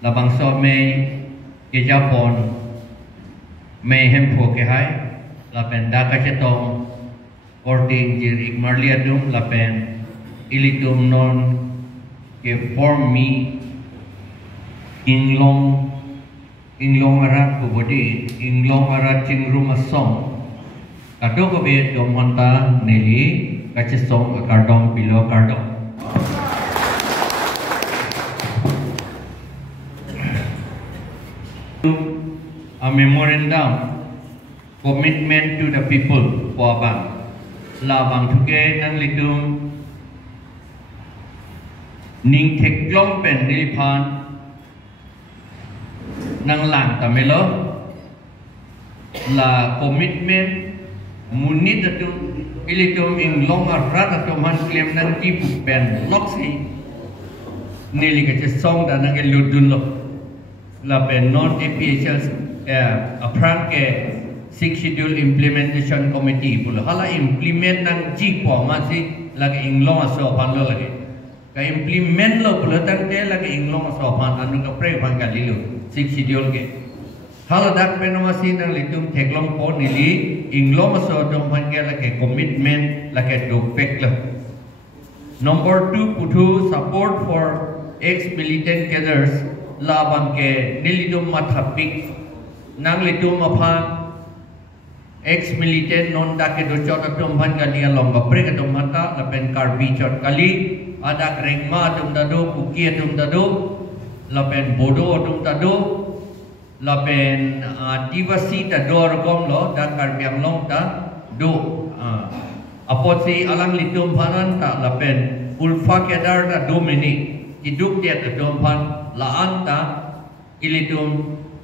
labang so may ke Japon may hempo ke hai lapen daka chetong korting jirik marliadum lapen ilitum non ke form mi inglong arat kubodi inglong arat cingrum asong kado ko be dom honta neli kachesong kardong pilo kardong a memorandum commitment to the people for bang labang thuke nang litum ning theklong pen nilphan nang lang tamelo la commitment munit atum ilitum ing long arat atum han claim nang ki pen loksi nili ka song da nang eludun lo la pen non APHL apran ke six schedule implementation committee pula hala implement nang ji po masih lagi inglong aso pan lo lagi ka implement lo pula tang te lagi inglong aso pan anu ka pre pan ka lilu six schedule ke hala dak pen masih nang litum theklong po nili inglong aso dom pan ke lagi commitment lagi do pek lo. Number 2 putu support for ex militant cadres labang ke nilidum mathapik nang lidum aphan ex militant non da ke do chot atum ban galia lomba pre ke dum mata lapen karbi chot kali ada rengma dum dado kuki dum dado lapen bodo dum dado lapen divasi da dor gom lo da karbiang long da do apot si alang lidum phanan ta lapen ulfa kedar da do mini iduk dia atum phan laan ta ilitum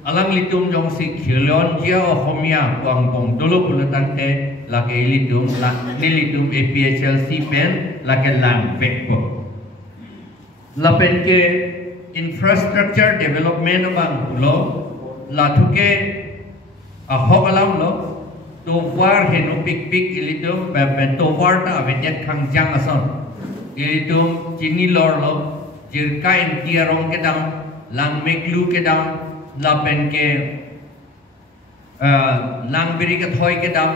alang litum jong si khilon jia ohomia kuangkong dulu pulatang te lagi ilitum la nilitum APHL si pen lagi lang vekpo lapen ke infrastructure development bang lo la thuke ahogalam lo to war henu pik ilitum ben to war ta avet khangjang ason ilitum chini lor lo jirkain tiarong kedang lang meklu kedang lapen ke lang biri ke thoi kedang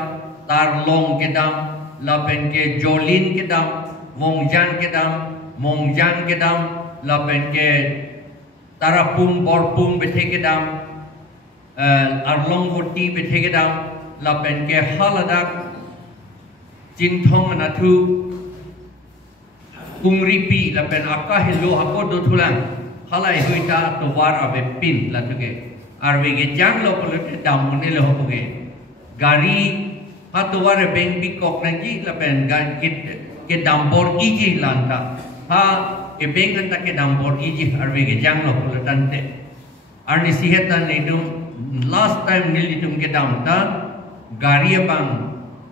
tar long kedang lapen ke jolin kedang mongjan kedang lapen ke tarapung borpung bethe kedang arlong voti bethe kedang lapen ke haladak jinthong anathu Kungripi lapen akka hello ako do thulang halai huita to war abe pin la tuge arwe ge jang lo polo dam ne lo hoge gari ha to war beng bi kok na ji lapen ga ke dam bor iji lanta ha e beng ta ke dam bor iji arwe ge jang lo polo tante arni siheta ne dum last time nil dum ke dam ta gari bang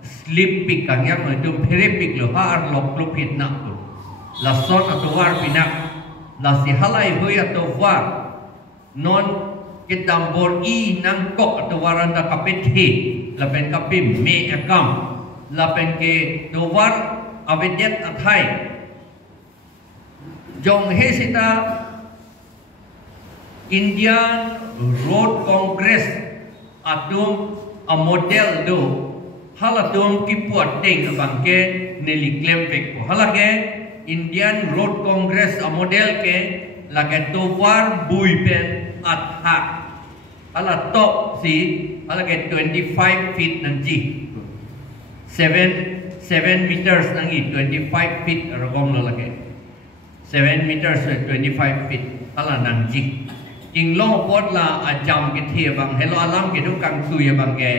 slip pik kang yang dum phere pik lo ha ar lok lo phit na la son atau war pinak la si halai hui atau war non kita bor i nang kok atau waranda kapeti la pen kapim me akam la pen ke do war avedet athai jong hesita Indian Road Congress atum a model do halatum ki puat ding bangke neli claim pek ko halage Indian Road Congress a model ke lage to war bui pen athak ala top si ala ke 25 feet nang ji 7 meters nang i 25 feet ragom lo lage 7 meters 25 feet ala nang ji inglo pot la ajam ke thie bang hello alam ke du kang tu ya bang ke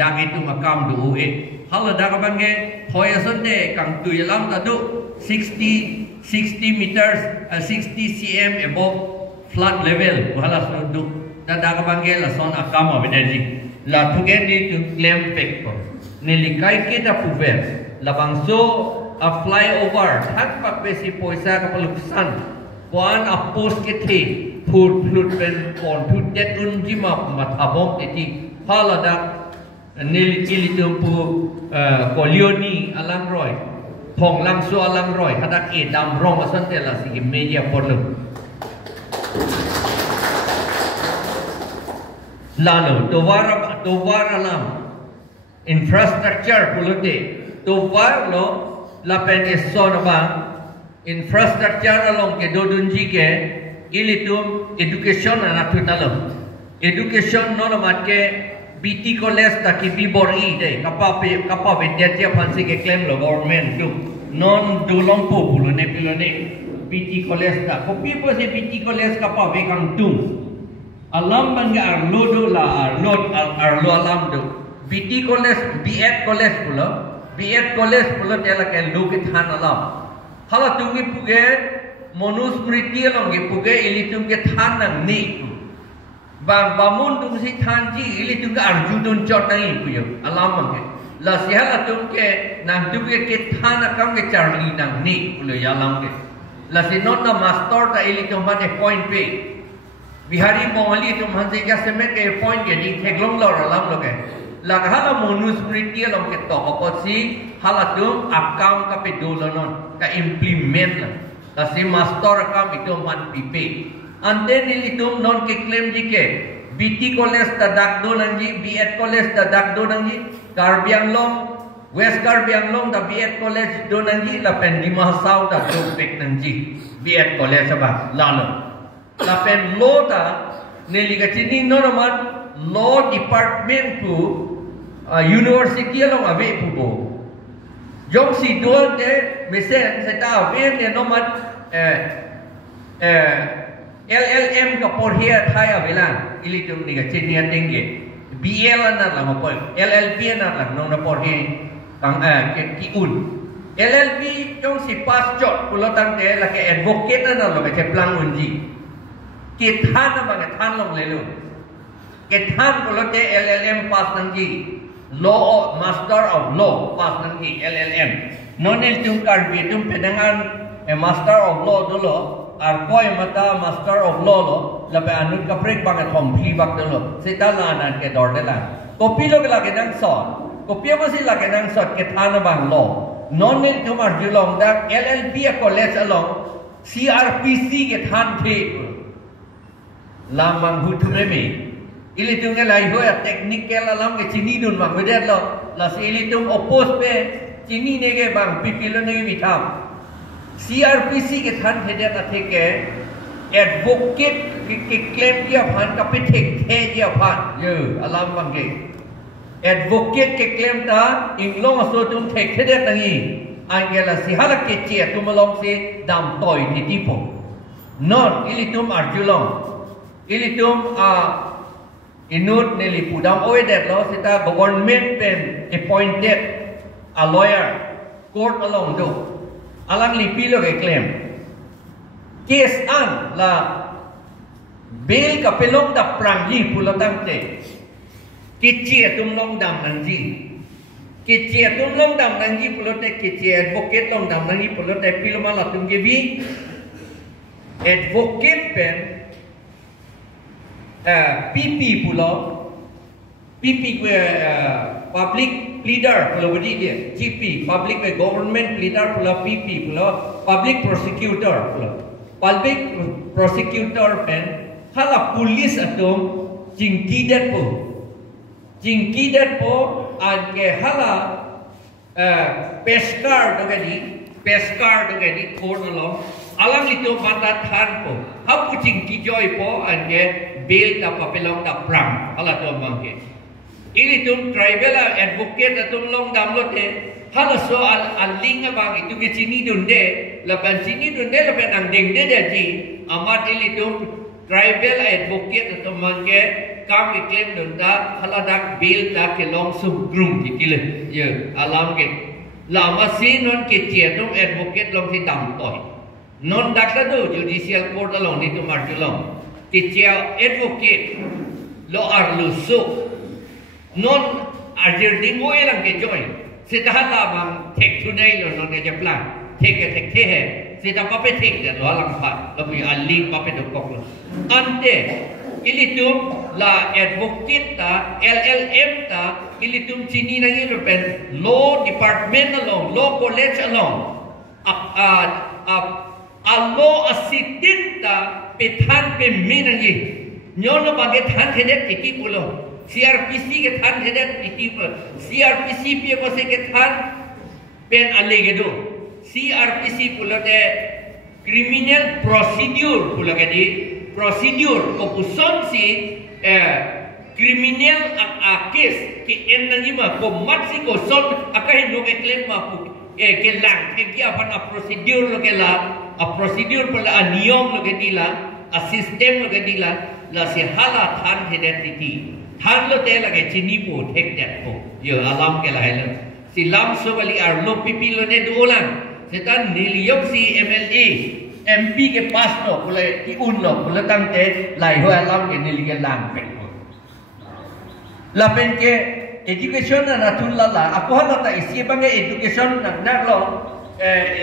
dang itu makam du e hala da bang ke thoya sonde kang tu ya lam ta du 60 meters 60 cm above flood level wala sudu da daga bangel la son akama benerji la thugendi to claim pekko nilikai ke da puver la bangso a flyover hat pa pesi poisa ka paluksan wan a post ke the phut pen kon thu det un jima mathabom eti hala da nilili pu kolioni alang roy Hong lang so alang roy hadak e dam rong asan te la si media porlu lalu towar alam infrastructure pulute towar lo lapen esona ba infrastructure along ke dodunji ke ilitum education anatu talom education no mat ke BT college ta ki bibori de kapa vidyatya phansi ke claim lo government tu non dulong po pulone pilone BT college ta kopi po se BT college kapa vekang tum alam bangga arlodo la arlo alam do BT college BEd college pulo tela ke lo ke than alam hala tungi puge monusmriti along ke puge ilitum ke than nang ni bang bamun tum si than ji ilitum ke arjudun chot nang puyo alam bangge la sihala tum ke nang duge ke than akam ke charli nang ni pulo yalam ke la sinota master ta ilitum mate point pe Bihari Mawali tum hanse ka semet ke point ke di theglong lor alam lo ke laghala monusmriti along ke to ko si hala tum akam ka pe dolonon ka implement la si master akam itu man pipe ante nilitum non ke claim jike BT college ta dakdo nangji BEd college ta dakdo nangji Karbi Anglong West Karbi Anglong ta BEd college do nangji la pen di Mahasau ta do pek nangji BEd college ba lalo la pen law ta neliga chini normal law department pu university along ave pu bo jong si do de mesen seta ave ne normal LLM ka por here thai avela ilitum ni ka chenia tenge BL na la mapol LLB na la nong na por here tang ke ki un LLB jong si pass jot pulo tang te la ke advocate na lo ke plang unji ke than na ba than long le lo ke than pulo te LLM pass nang ji law master of law pass nang ji LLM non el tum kar bi tum pedangan master of law do lo ar koi mata master of law lo la pe anut ka prek bang thom phi bak do lo sita la nan ke dor de la copy lo la ke nang sot copy ma si la ke nang sot ke thana bang law non nil tumar julong da LLB college along CRPC ke than the lam bang hu thre me ili tung ke lai ho technical alam ke chini dun bang de lo la si ili tung oppose pe chini ne ke bang pipilo ne bi tham CRPC के थान थे ना थे के advocate के claim दिया फान का पे थे दिया फान ये अलाम बंगे advocate के claim था इंग्लों असो तुम थे दे तंगी आंगेला सिहाला के चिया तुम लोग से दाम तोय नीति पो non ili tum arjulong ili tum inut neli pudam oe det lo sita government pen appointed a lawyer court along do alang lipi lo ke claim case an la bail ka pelong da prangli pulatang te kichie tum long dam nangji kichie tum long dam nangji pulote kichie advocate long dam nangji pulote piloma la tum ge bi advocate pen PP pulo PP ke public pleader pulo budi dia GP public ke government pleader pulo PP pulo public prosecutor pulo public prosecutor pen hala police atom jingki det po anke hala peskar dogedi court along alam itu mata than po hapu jingki joy po anke bail ta papelong ta prang hala to mangke ili tum tribal advocate atum long damlote hala so alinga bang itu ke sini dunde lapan sini dunde lapan ang deng de ji amat ili tum tribal advocate atum mangke kam iklem dunda hala dak bail ta ke long sum grum dikile ye alam ke lama si non ke tum advocate long si dam toy non dakla do judicial court along ni tum arjulong ke advocate lo arlu so non arjir ding oe lang ke joy sita hala bang tek tunai lo non ke japlan tek he sita pape tek de lo lang pa lo bi ali pape do kok lo ante ilitum la advocate ta LLM ta ilitum chini na ngi pen law department along law college along a law assistant ta pethan pe minangi nyono bagai than hedet tiki pulo CRPC ke than hedet tiki pulo CRPC pia ko se ke than pen allegedo CRPC pulo de criminal procedure pulo ke di procedure ko puson si criminal case ke enangima ko matsi ko son akahin no ke claim ma pu ke lang ke kia pan a procedure lo ke la a procedure pula a niyom lo ke dila a system lo ke dila la se hala than hedet titi than lo te la ke chini pu thek det ko yo alam ke la hela si lam so bali ar lo pipi lo ne dulang setan niliyok si MLA MP ke pas no pula ki un lo pula tang te lai ho alam ke nili ke lang pe la pen ke education na natulala ako halata isi bange education nak lo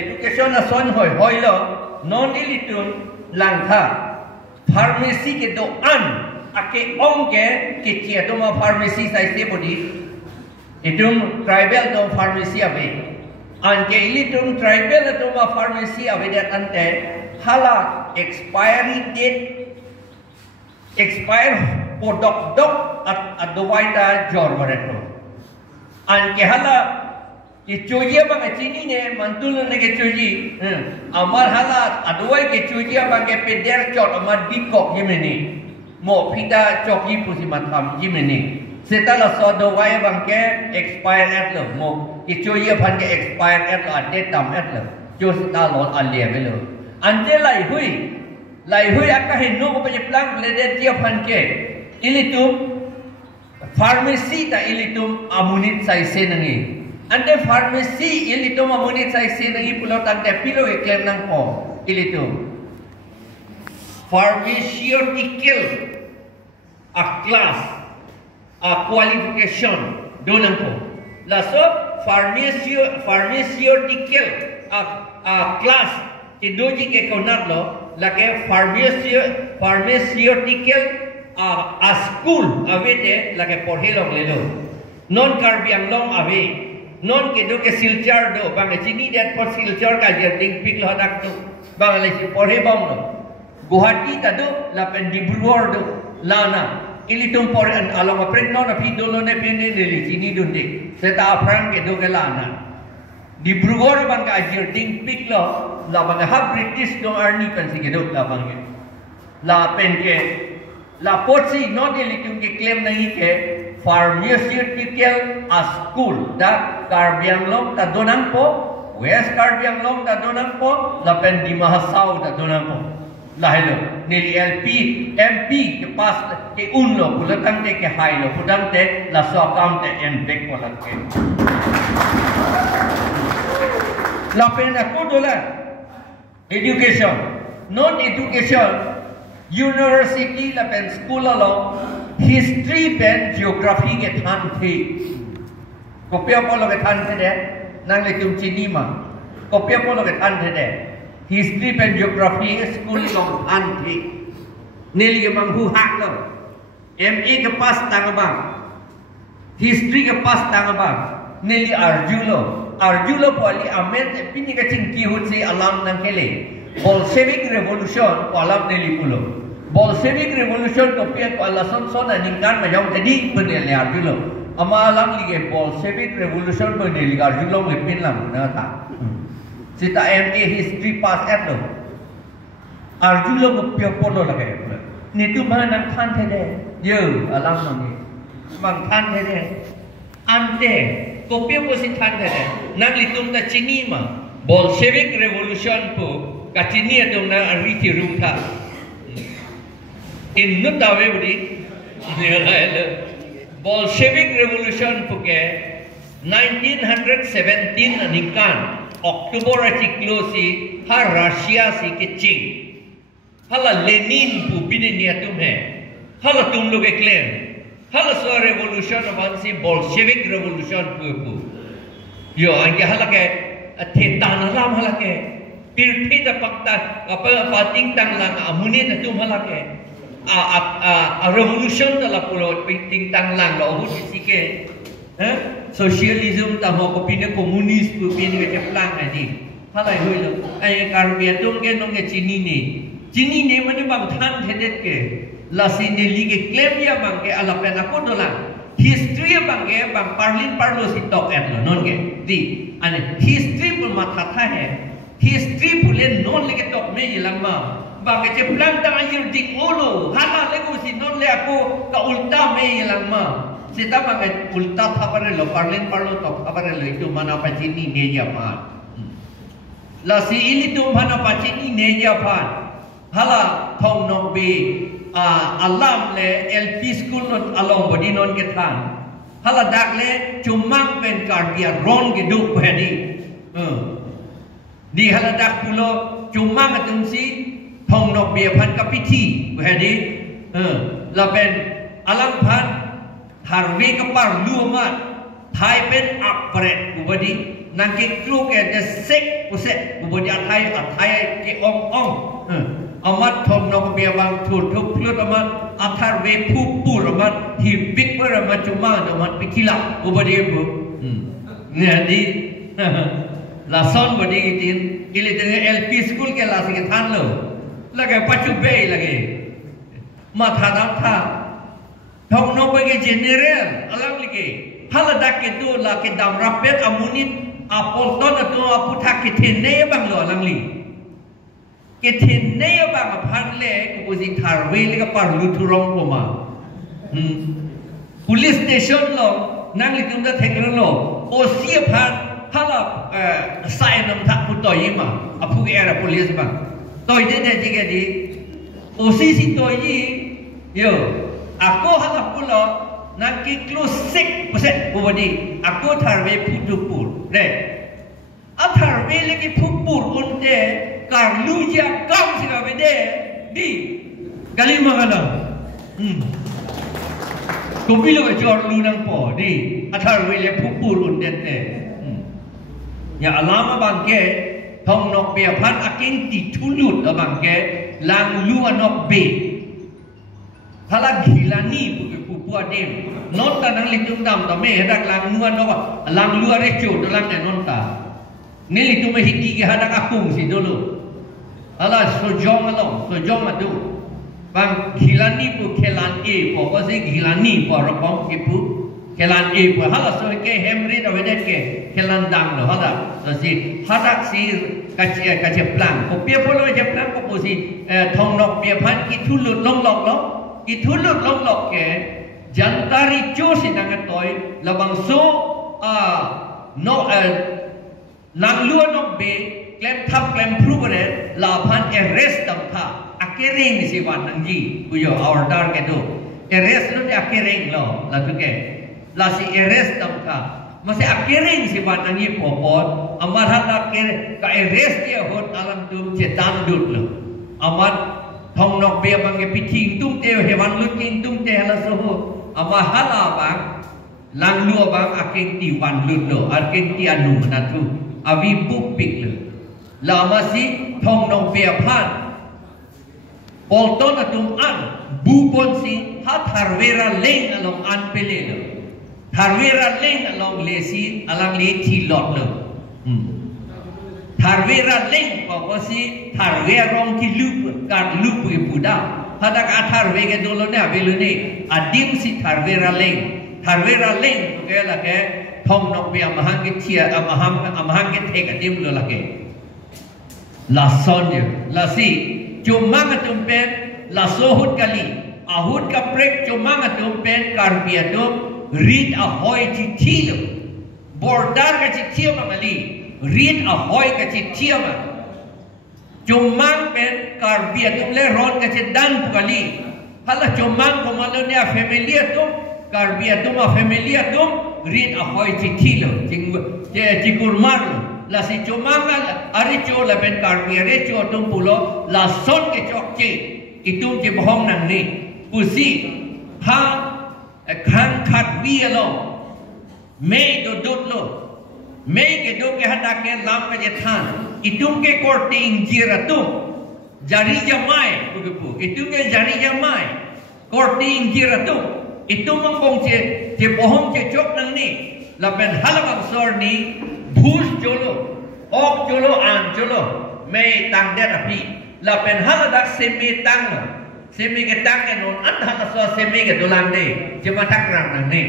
education na son hoi lo non ilitun langtha pharmacy ke do an ake ong ke chia do ma pharmacy sai se bodi itum tribal do pharmacy ave an ke ilitun tribal do ma pharmacy ave dat ante hala expiry date expire product dok at dowaita jor bareto an ke hala ke choji bang chini ne mantul ne ke choji amar hala adwai ke choji bang ke peder chot amar bikok yemeni mo pita choki pusi matam yemeni setala so dowai bang ke expire at lo mo ke choji bang ke expire at lo date tam at lo jo sita lon alia velo ante lai hui akahin no ko plang bleder dia bang ke ilitum pharmacy ta ilitum amunit sai senangi ante pharmacy ilitum amunit sai senangi pulau tante pilo eklem nang po ilitum pharmaceutical a class a qualification donang po la so pharmaceutical a class ke doji ke konat lo la ke pharmaceutical a school avete lage porhilong lelo non karbiang long ave non ke do ke silchar do bang chini dat por silchar ka jerding pik lo dak tu bang le si porhe bang do Guwahati ta do la pen Dibrugarh do lana ilitum por an along a pren non a pi do ne pende ne chini dunde seta aprang ke do ke lana Dibrugarh bang ka jerding pik lo la bang ha British do army pen si ke do la bang la pen ke la potsi no dilitum ke claim nahi ke pharmaceutical a school da Karbianglong ta donang po West Karbianglong ta donang po la pen di Mahasau ta donang po la hello nili LP MP ke pas ke unlo pulatang te ke hailo pudang te la so account te mbek polat ke la pen ko dola education non education University la pen school lo history pen geography ke than thi kopya polo ke than the de nang le tum chini ma kopya polo ke than the de history pen geography school lo than thi nil ke mang hu hak lo MA ke pas tang bang history ke pas tang bang nil arjulo poli amen pini ke chingki hu si alam nang kele Bolshevik Revolution ko alam nili pulo Bolshevik Revolution ko pia ko alasan sona ningkan mayong tadi benel arjulo ama alam lige Bolshevik Revolution benel arjulo ngepin lam na ta sita MA history pass at lo arjulo ko pia polo lage ni tu mana than the ye alam nang mang than the ante ko pia ko si than the nang litum ta chini ma Bolshevik Revolution po kachini adong na ariti rumta in nutawe budi Bolshevik Revolution puke 1917 anikan Oktober atiklosi ha Russia si kiching hala Lenin pu bininia tumhe hala tum loge claim hala so revolution avansi Bolshevik Revolution pu yo ange hala ke athetana ram hala ke pirthi da pakta apa pating tang lang amune da tum hala ke a revolution da la pulo ting tang lang lo hu sike socialism ta ho ko pine communist pu pine ke plang ani halai hoi lo ai Karbian tung ke nong ke chini ni Cini ne mana bang than thedet ke lasi ne lige claim ya bang ke ala pen aku dolan history bang ke bang parlin parlo si tok et lo non ke di ane history pun mata tha hai history pun non lege tok me ilang ma bang ke plan tang ayur dik olo hala lego si non le aku ka ulta me ilang ma sita bang ke ulta tha pare lo parlin parlo tok pare lo itu mana pa cini ne ya pa lasi ini tu mana pa cini ne ya pa hala thong nok be alam le LP school non along body non ke than hala dak le cumang pen kardia ron ke duk phedi di hala dak pulo cumang atung si thong nok be phan ka pithi phedi la pen alam phan harve ka par lumat thai pen apret body nang ke kru ke de sek puset body athai ke ong amat thom nok be bang thut thuk plut amat athar ve phu pur amat hi big per amat cuma amat pikila ubadi bu ne di la son bodi itin ile tenge LP school ke la sing than lo lage pachu be lage ma tha dam tha thom nok be ke general alang lige hala dak ke tu la ke dam rapet amunit apol ton tu aputha ke thene bang lo alang li Ketin ne bang phan le kubuzi tharwe le ka par lu thurong poma police station lo nang litum da thekro lo o sia phan hala sai nam thak pu toy ma aphu ke era police bang toy de ji ke di o si toy ji yo ako hala pu lo nang ki close sick percent ubadi ako tharwe pu tu pur re a tharwe le ki pu pur unte kar luja kam sila bede di kali magala kopilo ke jor lu nang po di athar wele phupur undet te ya alama bangke thong nok be phan aking ti thulut bangke lang lu anok be hala gilani pupu adem non ta nang litum dam ta me hedak lang nu anok lang lu are chu lang ne non ta ni litum hiti ke hadak akung si dulu ala sojong adu bang gilani pu kelan e po ko se gilani po rapong ki pu kelan e po hala so ke hemri da wedet ke kelan dang no hala so si hadak si kache plan ko pia polo je plan ko pu si thong nok pia phan ki thulut long lok lo ki thulut long lok ke jantari cho si nang toy labang so no lang lu nok be klem thap klem prubere la phan arrest tam tha akering si wan nang ji ku yo order ke do arrest lo akering lo la tu ke la si arrest tam tha mase akering si wan nang ji popot amar ha ke ka arrest ye hot alam tum chetan dut lo amar thong nok be bang ke pithi tum te hewan lut king tum te hala so amar hala bang lang lu bang akeng ti wan lut lo akeng ti anu na tu avi buk pik lo lama si thong nong pia phan polton atum an bupon si ha tharwera leng along an pele lo tharwera leng along lesi alang le thi lot lo tharwera leng ko si tharwera rong ki lup kar lup ke buda hada ka tharwe ke dolo ne avelo ne adim si tharwera leng ke la ke thong nong pia mahang ke thia amahang ke thek adim lo la ke la sonye la si cumang atumpen la sohut kali ahut ka prek cumang atumpen karbia tum read a hoy chi thilo bordar ka chi thiama kali read a hoy ka chi thiama cumang pen karbia tum le ron ka chi dan kali hala cumang ko malonya familia tum karbia tum a familia tum read a hoy chi thilo kurmar la si chomanga ari cho la ben karmi re cho tum pulo la son ke chok che itum che bohong nang ni pusi ha khan khat wi lo me do dot lo me ke do ke hata ke lam ke je than itum ke korting jira tu jari jamai pu itum ke jari jamai korting jira tu itum mong che bohong che chok nang ni la ben halabang sor ni bhus jolo ok jolo an jolo me tang det api la pen haladak semi tang semi ke tang ke non an hala so semi ke dulang de cuma tak rang nang ne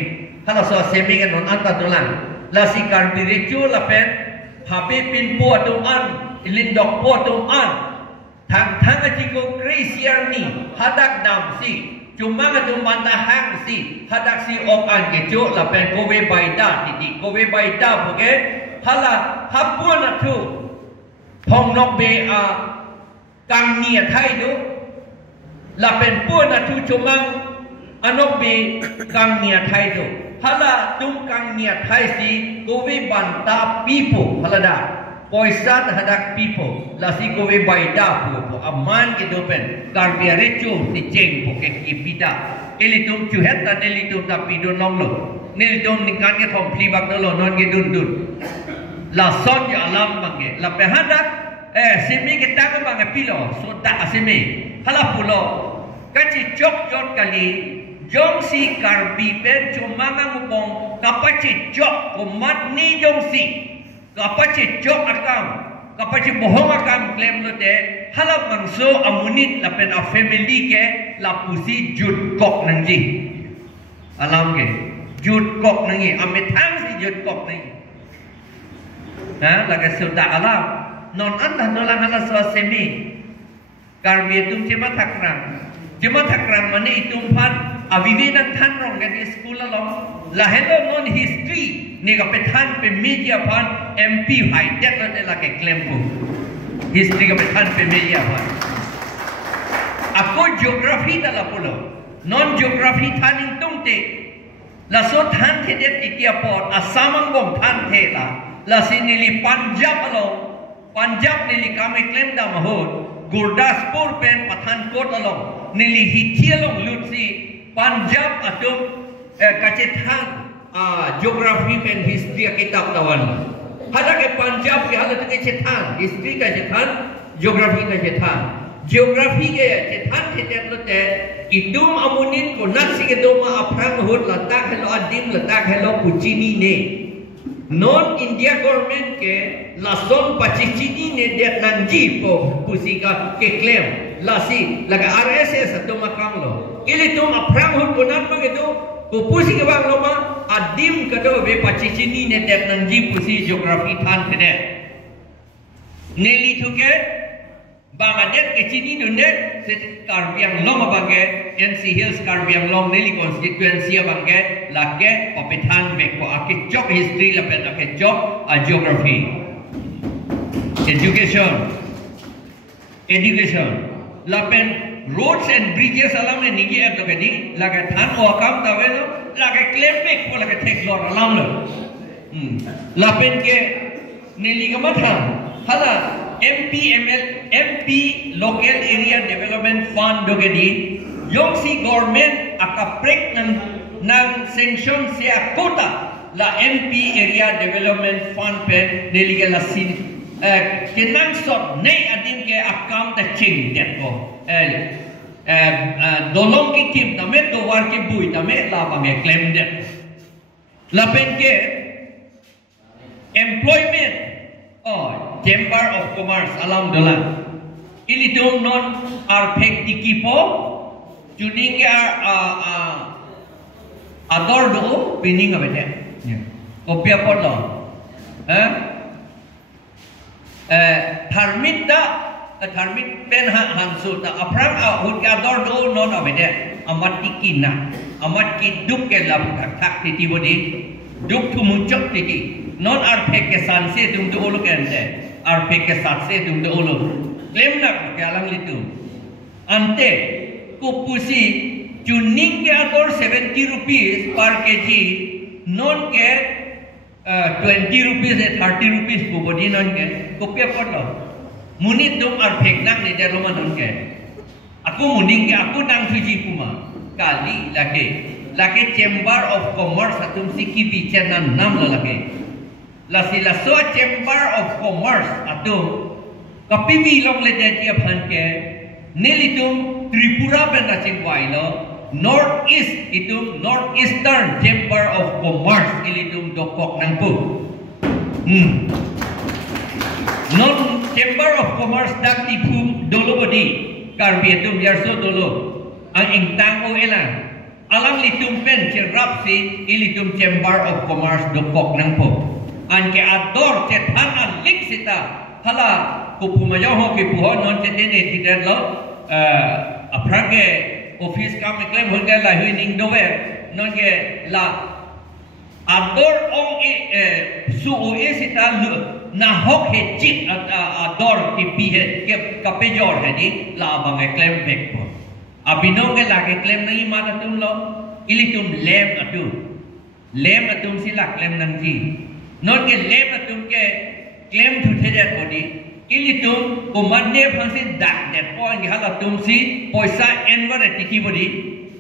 hala so semi ke non an ta dulang la si karbirechu la pen hape pin po tu an ilindok po tu an thang aji ko krisiar ni hadak dam si cuma ke tu mantahang si hadak si ok an ke jo la pen kowe baida titi kowe baida boge hala hapun atu phong nok be a kang nia thai do la pen pun atu cuma anok be kang nia thai do hala tum kang nia thai si kowe banta pipo hala da poisan hadak pipo la si kowe baida po aman ke do pen karbia recho si cheng po ke kipita elitum chuhet ta elitum ta pido nong lo nelitum nikan ke thom pli bak lo non ke dun dun la son ya alam bange la pehadak semi ke tang bange pilo so ta semi hala pulo kachi chok jot kali jong si karbi pen cuma ngupong kapachi jok komat ni jong si kapachi jok akam kapachi bohong akam claim lo de hala mangso amunit la pen a family ke la pusi jut kok nangji alam ke jut kok nangi amit thang si jut kok nangi laga sudah alam non anda nolang hala so semi karbi tum cuma takram mane itum pan avivenan than rong ke school along la hello non history ni ka pethan pe media pan MP hai det la la ke claim ko history ka pethan pe media pan ako geography da la polo non geography thaning tungte la so than the det titia pot asamang bom than the la sinili Punjab alo Punjab nili kame claim da mahod Gurdaspur pen Pathankot along nili hitialong lutsi Punjab atum kacethan geography pen history kitab tawan hada ke Punjab ke halat ke cethan history ka cethan geography ka cethan geography ke cethan thetet lote idum amunin ko nak si ke doma aprang hot latak hello adim latak hello puchini ne non India government ke lason pachichini ne det nanji po pusika ke claim lasi laga RSS atau makam lo ili tu aprang hut kunat begitu ku pusi ke bang lo ma adim kado be pachichini ne det nanji pusi geografi than kene neli tu ke Bangladesh ke chini dunde set Karbiang Long bange NC Hills Karbiang Long neli constituency bange lage popethan be ko ake job history la pen ake job geography education la pen roads and bridges alam ne nigi ab to kadi lage than o kam ta we lage claim be ko lage thek lor alam lo la pen ke neli ka matha hala MP Local Area Development Fund dogedi yung si government akaprek ng sanction siya kota la MP Area Development Fund pe niliga la sin kinang sot nay adin ke akam ta ching det ko dolong ki kim tame do war ki bui tame la bange claim det la pen ke employment Chamber of Commerce alam dolan ili dom non arpek dikipo juning ador do pining abete kopia podlo tharmit pen hansu ta apram hut ka ador do non abete amat tikina amat kiduk ke lam thak titi bodi duk tu muncok titi non arpek ke sanse dum do olo kente arpek ke satse dum do olo claim nak ke alang litu ante kupusi juning ke ador 70 rupees per kg non ke 20 rupees e 30 rupees ko bodi non ke kopia potlo munit dum arpek nak ni de roman non ke aku muning ke aku nang suji kuma kali lake Chamber of Commerce atum siki bicanan nam lake la so Chamber of Commerce atum kapibi long le de dia phan ke nelitum Tripura pen rachin wailo North East itum North Eastern Chamber of Commerce ilitum dokok nangpu non Chamber of Commerce dak tipum dulu bodi karbiatum yarso dulu ang ingtang o elang alang litum pen cerap si ilitum Chamber of Commerce dokok nang po an ke ador cetan an lik sita hala kupumayo ho kipuho non cetene tidak lo aprage office kam claim hulga la huining dover non ke la ador ong su o sita na hok he chik ador ki pihe ke kapejor hedi la bang claim back po abinong ke lagi claim nang imata tum lo ilitum lem atum sila claim nang ji non ke lem atum ke claim thu theja bodi ilitum umande phangsi dak net point ke hala tum si poisa enware tiki bodi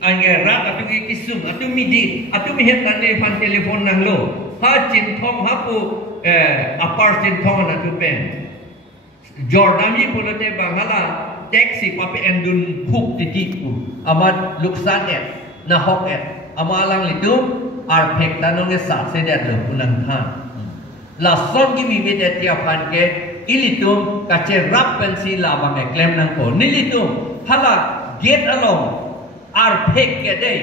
ange rat atum ke kisum atum midi atum he tane fan telefon nang lo ha chin thong ha pu apar chin thong na tu pen jordani polote bangala taxi papi endun khuk titiku amat luksan na hok amalang litum arpek tanong sa sedet lo unang than la son gi mi bede tia pan ke ilitum kache rap pensi la bang claim nang ko nilitum hala get along arpek ke dei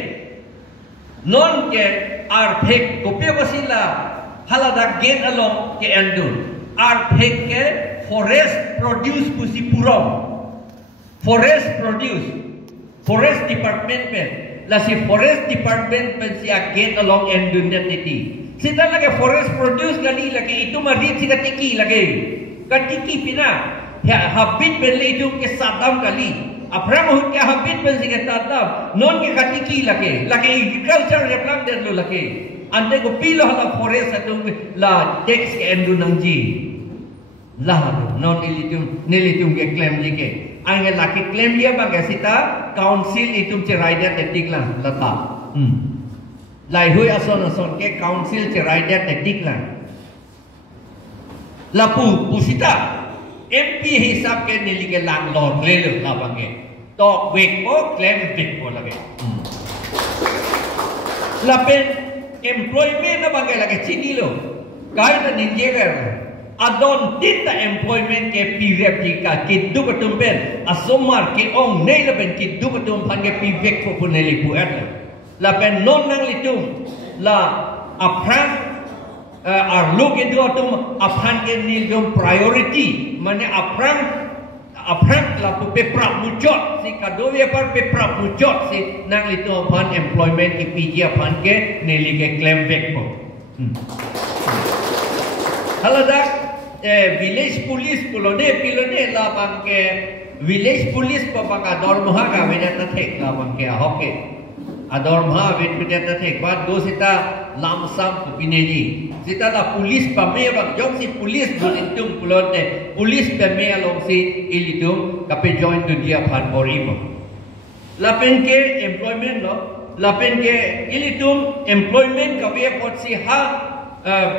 non ke arpek ko pe wasila hala da get along ke endun arpek ke forest produce pusi purom forest department pe la si forest department pe si get along endun netiti sita lagi forest produce gali lagi itu marit si katiki pina habit beli itu ke sadam kali apram hut ke habit ben si ke sadam non ke katiki lagi agriculture ya plan den lo lagi ante ko pilo hala forest atung la tax ke endun nangji lah non nilitum ke claim like ang laki claim dia bagai sita council itu cerai dia teknik lah letak lai hui ason ke council cerai dia teknik lah lapu pusita MP hisap ke nili ke landlord lele lah bagai tok wek po claim wek po lagi lapen employment na bagai lagi sini lo kaya na ninjeger adon tinta employment ke pirep jika kidu ketumpen asomar ke ong nei lapen kidu ketumpan ke pivek proponeli puat la pen non nang litum la apran arlo ke dua tum apran ke nilum priority mane apran la pe prap mujot si kadovia par pe prap mujot si nang litum pan employment ke pijia pan ke neli ke claim back po haladak village police pilone la bangke village police pa bang ador moha ka vedata thek la bangke hoke ador moha vedata thek ba do sita lamsam pineji sita la police pa me bang jong si police dolitum pilone police pa me along si ilitum kape join to dia phan borimo la penke employment lo la penke ilitum employment ka we pot si ha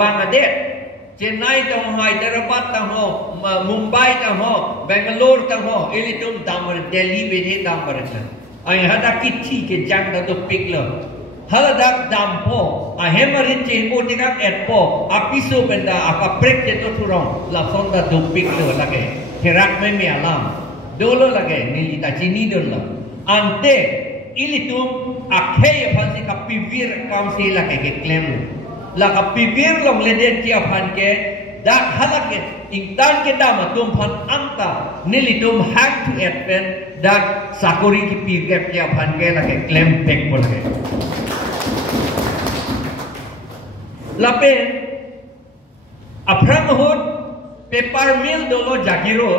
Bangladesh Chennai tang ho, Hyderabad tang ho, Mumbai tang ho, Bangalore tang ho, ilitum damar Delhi bede damar cha. Ay hada kithi ke jang da to piklo. Hada dampo, a hemarin che ko tikak etpo, apiso benda aka prek te to turong, la sonda to piklo lage. Herak me me alam. Dolo lage nilita chini dolo. Ante ilitum akhe phansi ka pivir kam se lage ke claim. Laka pibir long leden tia pan ke dak halake ingtan ke dama tum pan anta nilitum hang to adpen dak sakori ki pigep tia pan ke lake claim back pon ke lapen apram hot paper mill dolo jagiro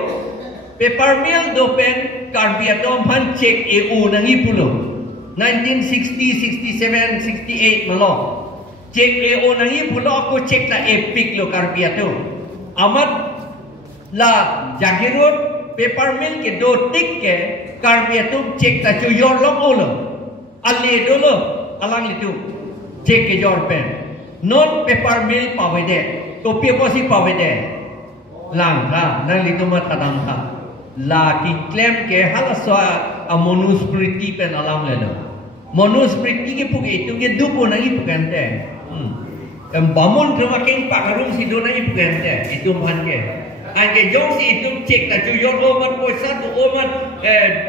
paper mill dopen karbiatom pan check EU nangi pulo 1960 67 68 malo cek EO nangi pulo aku cek la epic lo karbiato amat la jagirut paper mill ke do tik ke karbiato cek la cuyor long olo ali dolo alang itu cek ke jor pen non paper mill pawede to peposi pawede lang ha nang litu mat kadang ha la ki claim ke halaswa amonuspriti pen alam lelo monuspriti ke puge itu ke dupo nangi pugante bamun terima keng pakarum si dona ibu gente itu man ke Angke jong si itu cek tak cuyon oman poisa tu oman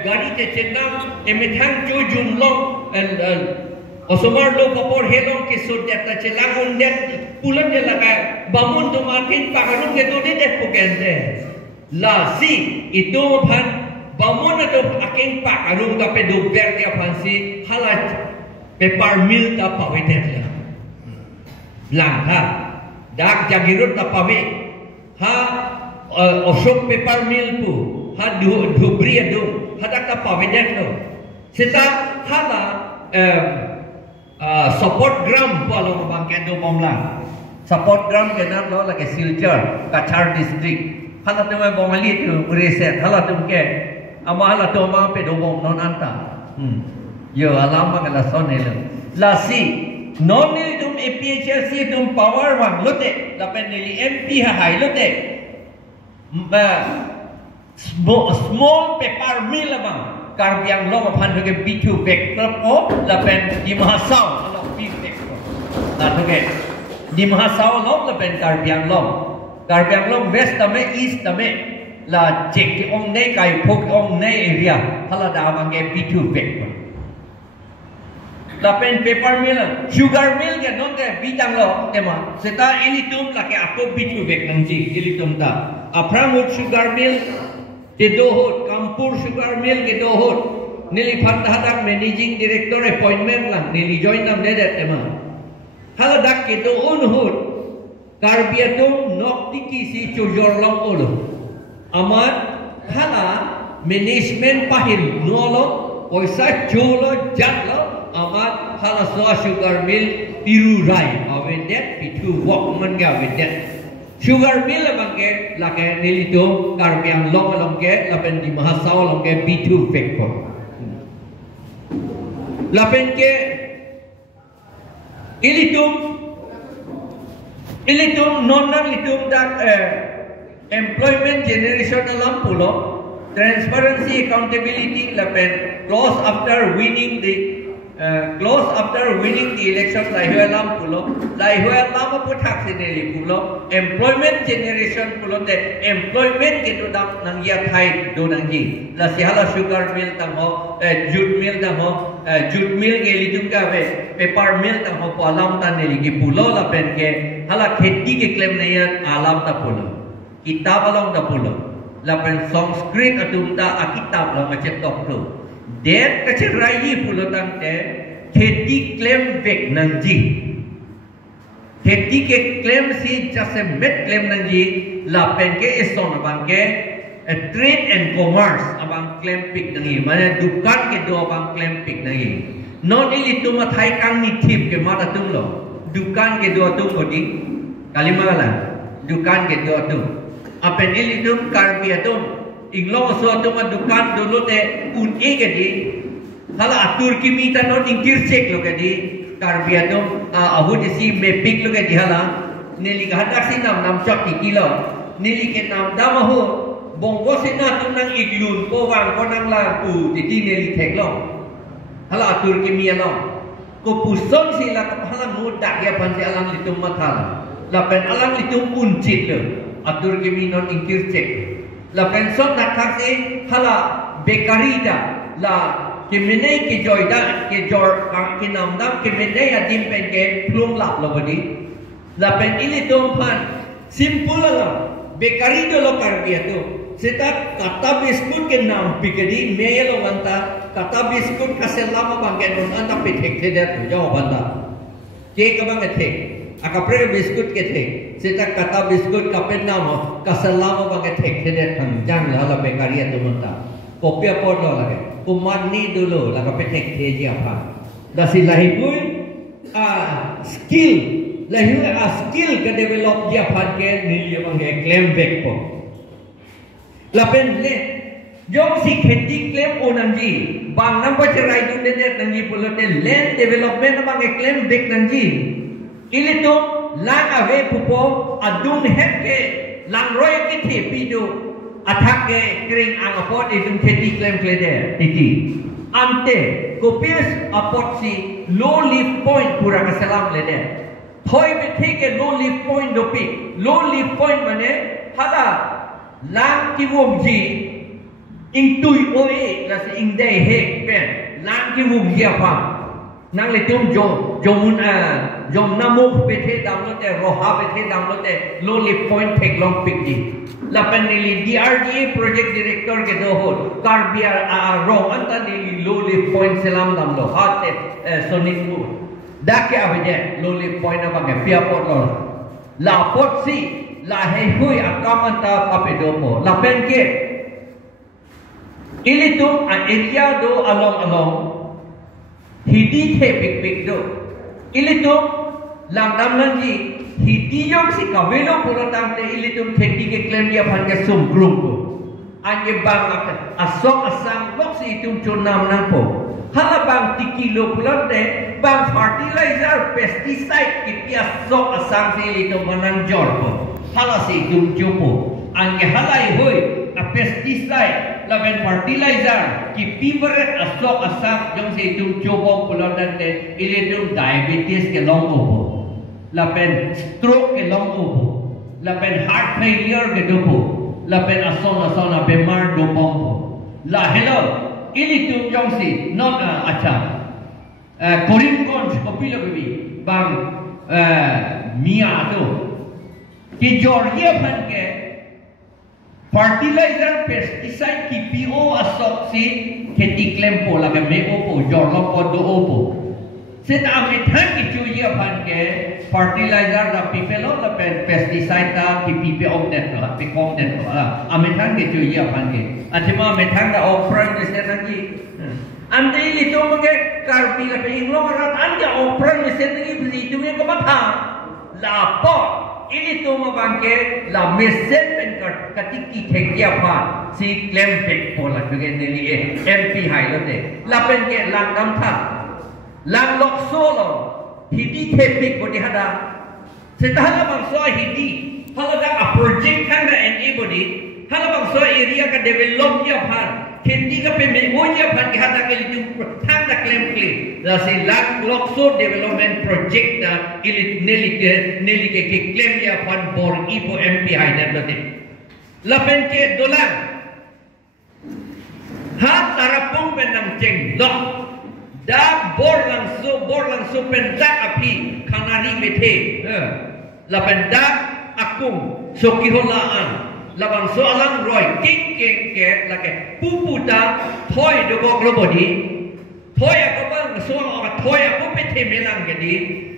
gari te cendam emetang cujun long osomar lo kapor helong ke surya ta celangun net pulan dia laga bangun tu makin pakarung ke tu dia pokende la si itu pan bangun tu aking pakarung ka pe do ber dia pansi halat pe parmil ta pawetet la lang ha dak jagirut ta pawe ha Osok paper mill pu, ha dhubri adu, ha dak ta pawedet lo. Sita hala support gram po lo bang kendo bomla. Support gram ke nam lo lagi Silchar, Kachar district. Hala tu mai bomali tu reset, hala tu ke ama hala tu ma pe do bom non anta. Yo alam ma kala sonelo. Lasi non ni tum APHC tum power wang lote, lapen nili MP ha hai lote. Small paper mill bang karbiang long upon the B2 vector of the pen di Mahasau along B vector. That okay. Di Mahasau long the pen karbiang long west tame east tame la check ong ne kai phok ong ne area hala da bang B2 vector. The pen paper mill sugar mill ke non ke bitang lo tema seta ini tum la ke ako B2 vector nji ili tum ta Aframut sugar mill ke dohot, Kampur sugar mill ke dohot. Nili Pandahadak managing director appointment lang. Nili join nam dedet tema. Haladak ke doon hot. Karbiatum nok tiki si chujor long olo. Amat hala management pahil nuolo oisa chulo jatlo amat hala soa sugar mill pirurai awedet pitu walkman ga awedet. Sugar mill bangke lake nilito karbiang long longke lapen di Mahasau longke B2 vector. Lapen ke ilitum non litum dak employment generation alam pulo transparency accountability lapen close after winning the election lai alam pulo puthak sineli pulo employment generation pulo de employment ke to dam nang ya thai do nang ji la sihala sugar mill tang ho jute mill ke litum ka ve paper mill tang ho alam tan neli ki pulo la pen ke hala kheti ke claim nei alam ta pulo kitab along ta pulo la pen sanskrit atum ta akitab la macam tok lo det kacerai pulo tang te खेती क्लेम वेक नंजी खेती के क्लेम सी जैसे met claim नंजी लापेन के इस्सोन अबांग के ट्रेड एंड कॉमर्स अबांग क्लेम पिक नंगी माने दुकान के दो अबांग क्लेम पिक नंगी नॉन इली तुम थाई कांग निथिप के माता तुम लो दुकान के दो तुम बोटी कालीमाला दुकान के दो तुम अपेन इली तुम कार्बिया तुम इंग्लो सो तुम दुकान दो ते उन एक दी hala atur kimi ta no tingkir cek lo kadi karbiadom ahu disi mepik lo kadi hala neli gadak si nam chok tikilo neli ke nam damahu bonggo sina tum nang iglun ko wang ko nang la pu titi neli thek lo hala atur kimi lo ko puson sila ka hala mudak ya panse alang litum mathala la pen alang litum uncit lo atur kimi no tingkir cek la pen son nak thak hala bekarida la कि मैंने कि जोइदा कि जोर कि नामदाम कि मैंने यादिम पेन के प्लुम लाप लोगों लापेन इली तो फन सिंपल ला बेकारी तो लो कर दिया तो सेता कता बिस्कुट के नाम पिकदी मैं ये लोग अंता कता बिस्कुट का सेला में बांगे नोन अंता पिठेक थे दे तो जाओ बंदा के कबांगे थे अकप्रे बिस्कुट के थे सेता कता बिस्कुट का पेन नाम हो का सेला में बांगे थे दे हम जांग ला बेकारी तो बनता कोपिया पोट लो लगे umat ni dulu laga petek teji apa dasi lahipun skill ke develop dia pakai nilai bangke claim back po lapen le jom si kheti claim onanji bang nam pacerai tu net nanji pulote land development bangke claim back nanji ili tu lang ave pupo adun het ke lang roy ke the pido attack ke kring angapot itu kheti claim klede titi ante kopias apot si low leaf point pura kasalam lede thoi be thike low leaf point dopi low leaf point mane hala lang ki wum ji ing tui oi la si ing dei he pen lang ki wum ji apa nang le tum jomun jom namuk pe the dam lo te roha pe the dam lo te lowly point thek long pick ji la pen ni DRDA project director ke do ho karbia ro anta ni lowly point selam dam lo ha te sonitpur dak ke abeje lowly point apa ke pia pot lo la pot si la he hui akam anta papedopo la pen ke ilitum a area do along hidi the pik do ilitum lang dam lan ji hidi yong si kawelo pura tang te ilitum theki ke claim dia phan ke sum group ko anye bang asok asang lok si itum chonam nang po hala bang tikilo pula te bang fertilizer pesticide ki pia sok asang si ilitum manang jor ko hala si itum chopo anye halai hoi a pesticide laben fertilizer ki favorite asok asang jong si itum chopo pula te ilitum diabetes ke long opo lapen stroke ke long opo lapen heart failure ke dopo lapen asona bemar do pompo la hello ini tu jong si not acha korim kon kopilo bi bang mia tu ki jorge phan ke fertilizer pesticide ki po asok si kheti claim po la me opo jorlo po do opo set ame than ki chu ye phan ke fertilizer da pipelo la pesticide da ki pipe om net la pe kom net la ame than ki chu ye phan ke athima me than da offering se na ki ande li to mage karpi la pe inglo rat anja offering se ni bi tu ke ma tha la po ini to ma bangke la mesen pen katiki thekya pha si claim pek po la ke ne li MP hai lo de la pen ke lang nam tha lang lok solo hidi tepik bodi hada setahala bang so hidi hala da a project kan da anybody hala bang so area ka develop ya phan kheti ka pe me ho ya phan ke hada ke litu thang da claim la se lang lok so development project da ilit neli ke claim ya phan bor ipo MP hai da lote la pen ke dolang ha tarapung benang cheng dok da bor langso pendak api kanari bete la pendak akum soki holaan la bangso alang roy king ke la ke puputa thoi do bok robodi thoi akabang so ora thoi aku pete melang gedi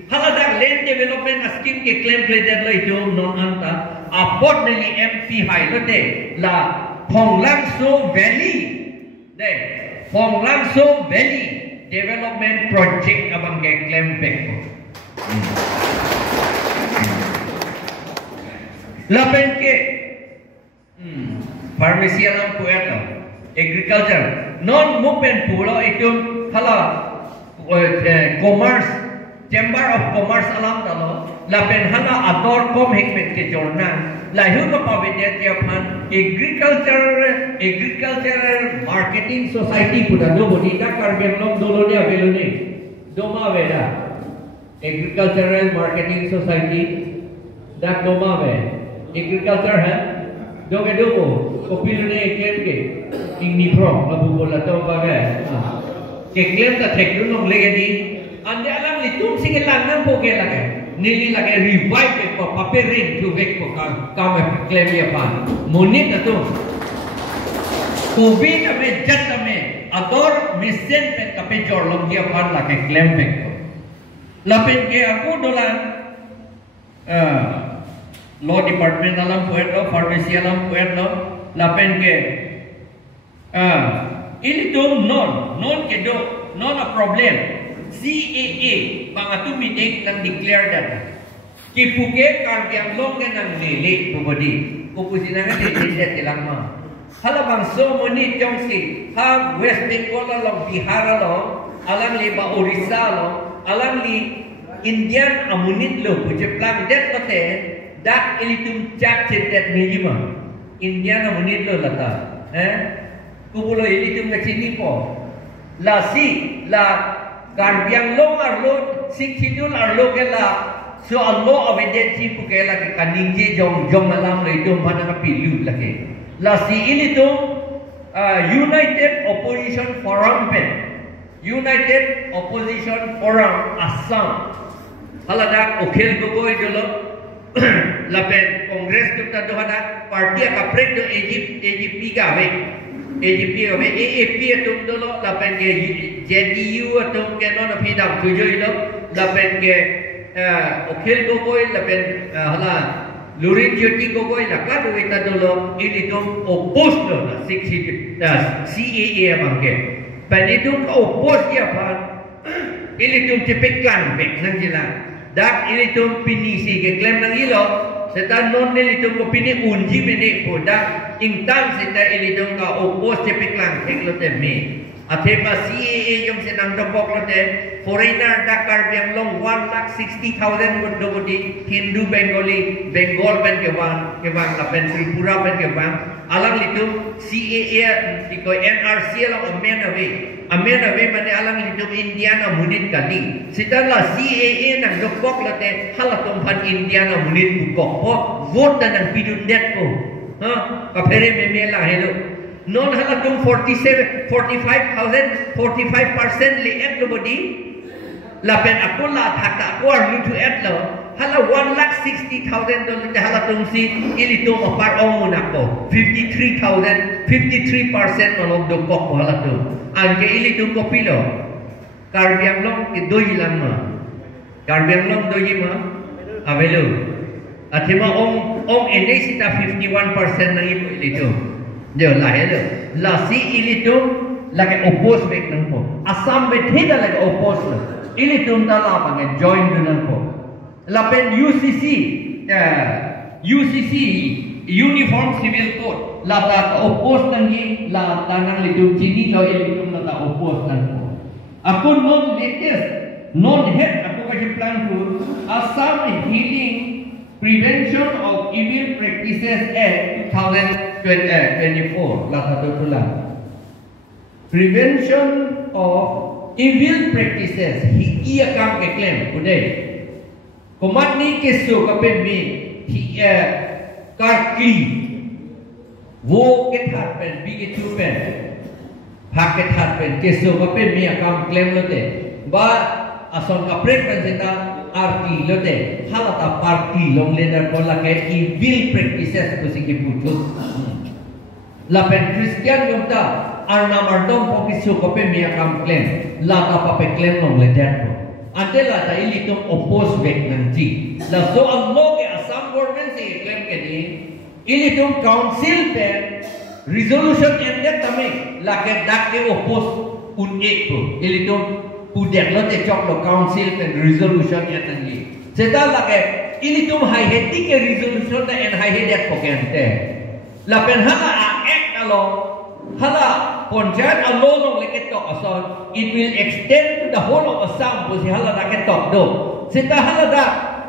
hala da land development scheme ke claim pleaded lo itu non anta apot neli MP hai lo de la Phonglangso Valley de Phonglangso Valley development project abang ke claim back ko lapen ke pharmacy alam puet lo agriculture non movement pulo itu hala commerce chamber of commerce alam talo lapen hala ador kom hekmet ke jorna lahiu ko pavete ke phan agricultural marketing society puda do bonita karben lom dolo dia belone doma veda agricultural marketing society dak doma ve agriculture hai do ke do kopilone ke ingni pro labu bola to ba ve ke claim ta thek du nong lege di ande alam li tum singe lang nang po ke lage nili lage revive ke ko paperin tu vek ko ka me claim ya pan monit tu covid ame jat ame ador misen pen ka pe jor lom dia pan lage claim vek ko lapen ke aku dolan law department alam puet lo pharmacy alam puet lo lapen ke ini tum non ke do non a problem CAA pangatu minik nang declare that kipuke karbiang long nang lele pubodi kupusina nga de tilang ma halabang so moni jongsi ha West Bengal lo Bihar lo alang li ba Orissa lo alang li Indian amunit lo pujeplang det lote dak ilitum chat chetet mijima Indian amunit lo lata kubulo ilitum na sini po la si la karbiang long arlo sik sidul arlo ke la So Allah obedient si pukela ke kaningje jong malam le itu mana ka pilu lagi. La si ini tu United Opposition Forum pen. United Opposition Forum Assam. Haladak okhel gogoi dolo. La pen Congress tu ta dohana parti ka prek do AGP ka ve. AGP ve AAP tu dolo la pen ke JDU tu ke non pidam tujuh itu la pen ke okhel gogoi la pen hala Lurin Jyoti gogoi la ka do ita dolo ini tu oppose do la CAA bangke pen itu ka oppose dia pan ini tu tipikkan bek nang jila dak ini tu pinisi ke klaim nang ilo setan non ini tu ko pini unji mene poda ingtang seta ini tu ka oppose tipiklan eklo teme Athema CAA yung sinang dobok lote foreigner dakar biang long 1,60,000 budi Hindu Bengali Bengal pen kewang lapen Tripura pen kewang alang litu CAA iko NRC lang amen away mane alang litu Indiana munit kali sitala CAA nang dobok lote halatom pan Indiana munit bukok po vote nang pidundet ko ha kapere memela hello non halatung 45,000 45% li et body lapen aku la thaka aku ar to et lo hala 1,60,000 don halatung si ilito apar omunako 53% malog do kok halatung anke ilito ko pilo karbiang long ke doi lama karbiang long doi ma avelo athima om ene sita 51% nang ilito dia lahir la si ili tu lagi oppose back nang po Assam bet hida lagi oppose la ili tu ndala pange join dengan po la pen UCC Uniform Civil Code la ta oppose nangi la tanang litu chini lo ili tu la ta oppose nang po aku non latest non head aku kasi plan ko Assam Healing Prevention of Evil Practices Act 2024 lah satu tulang. Prevention of Evil Practices ia kam ke claim today. Komat ni kesu kapen mi karki wo ke that pen bi ke tu pen hak ke that pen kesu kapen mi kam claim lote ba ason kaprek pen sita arti lote halata party long leader bola ke evil practices to siki putut la pen Christian yumta arna mardom pokisu kope mi akam claim la ta pape claim long leader ko antela ta ili to oppose back nanti la so Allah ke Assam government se claim ke ni ili to council pen resolution ended tame la ke dak ke oppose un ek ko ili to pudak lo te chok lo council pen resolution ya tangi seta lage ini tum hai heti ke resolution na en hai hedet pokente la pen hala act alo hala ponjat alo lo leket tok ason it will extend to the whole of Assam pusi hala leket tok do seta hala da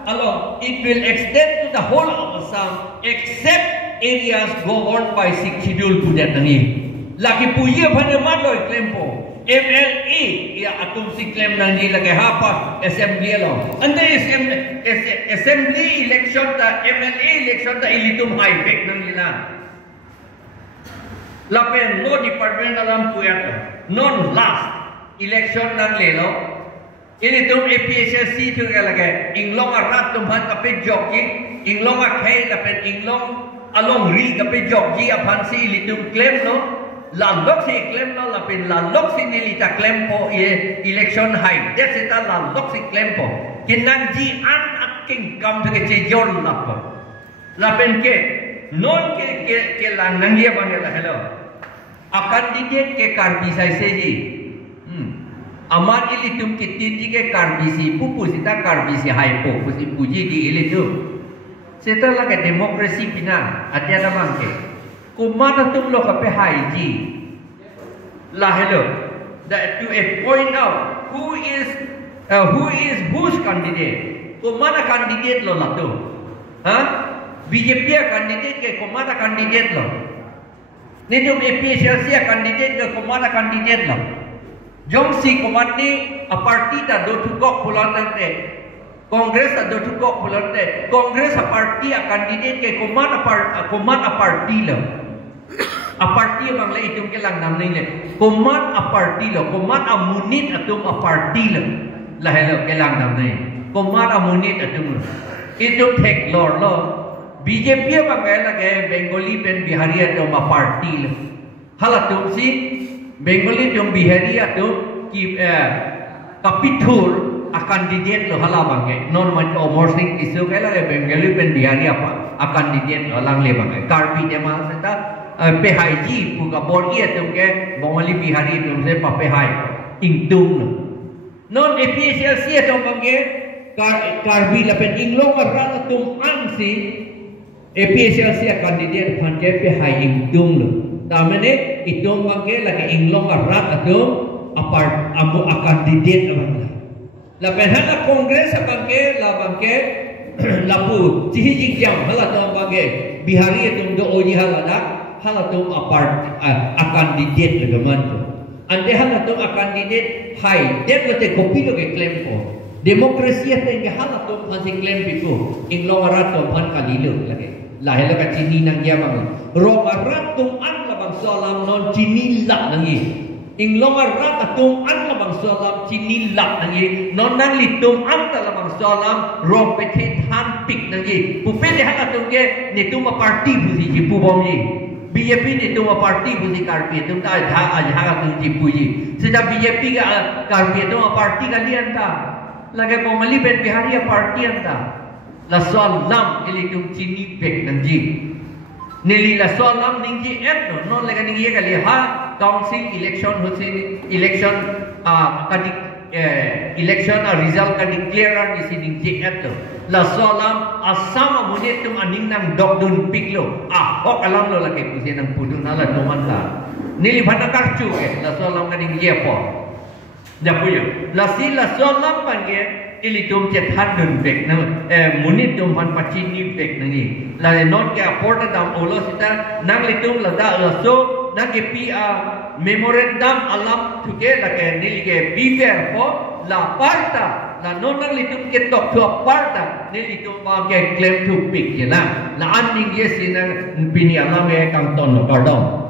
alo it will extend to the whole of Assam except areas governed by 6 schedule pudak tangi lagi puye phane matlo klempo MLA ya atum si claim nang di lagi hapa assembly lo ande assembly election ta MLA election ta ilitum high back nang ila lapen no department alam puyat non last election nang lelo ilitum APSC tu lagi inglong arat tumhan kape jokji inglong akai lapen inglong along ri kape jokji apan si ilitum claim no lalok si claim no lapin lalok si nilita claim po election high that's it lalok si claim po kinang ji an aking kam to ke jor lapo lapin ke non ke lang nang dia bang la hello akan didit ke karbi sai seji amar ilitum ke tindi ke karbi si pupu sita karbi si high po pusi puji di ilitu setelah ke demokrasi pina atiada mangke kumana tumlo kape haiji la hello that to point out whose candidate kumana candidate lo la tu ha BJP candidate ke kumana candidate lo ni tu APSC candidate ke kumana candidate lo jong si kumani a party ta do tu kok pulan te Kongres ada tu kok bulan deh. Kongres a parti a kandidat ke komat a parti lo. A parti bang le itu ke lang nam ni le. Komat a parti lo. Komat a munit atum a parti lo. Lah hello ke lang nam ni. Komat a munit atum. Itu tek lor lo. BJP bang lagi Bengali pen Bihari atum a parti lo. Halatum si Bengali atum Bihari atum ki kapitul akan didiet lo halang bangke non macam umur sing isu kala Bengali pen Bihari apa akan didiet lo lang le bangke karpi jemaah serta PHG puga bori itu ke Bengali Bihari itu se PHG ingtung non APSLC itu bangke karpi lapen inglong rata tum ansi APSLC akan didiet bangke PHG ingtung lo tamane itu bangke lagi inglong rata tu apart amu akan didiet bangke la penhana kongres bangke la bangke lapu cihi jam hala to bangke Bihari itu do oji hala to apart akan didet legaman tu ante hala to akan didet hai det lote kopi lo ke claim ko demokrasi te ke hala to phansi claim biku inglo arat to phan kalilo lage la hela ka chini nang ya bang ro arat tum an la bang salam non chini la nangi Inglong arat atum an labang salam chini lak nangi non nang litum an labang salam rom pethe than pik nangi pupete hak atum ke netuma parti buzi ji pubom ji BJP netuma parti buzi karpi tum ta dha ajha atum ji puji sida BJP ka karpi tum parti kalian ta lage Bengali pen Bihari parti anta la salam ilitum chini pek nangi nili la salam ningji et non lega ningi kali ha council election hoche election kadi election result ka declare ni sining jek to la salam asam mune tum aning nang dokdun piklo hok alam lo lake puse nang pudun ala doman la nili phana karchu la salam ka ning ye po japuyo la si la salam pange ili tum jet hadun bek na munit tum pan pachin ni bek nangi la non ke aporta dam olo sita nang litum la da la so nang ke pi memorandum alam tuke la ke nili ke bifer po la parta la non nang litum ke tok to parta nili tum ma ke claim to pick ya la an ning yes ina pini alam e kang ton no pardon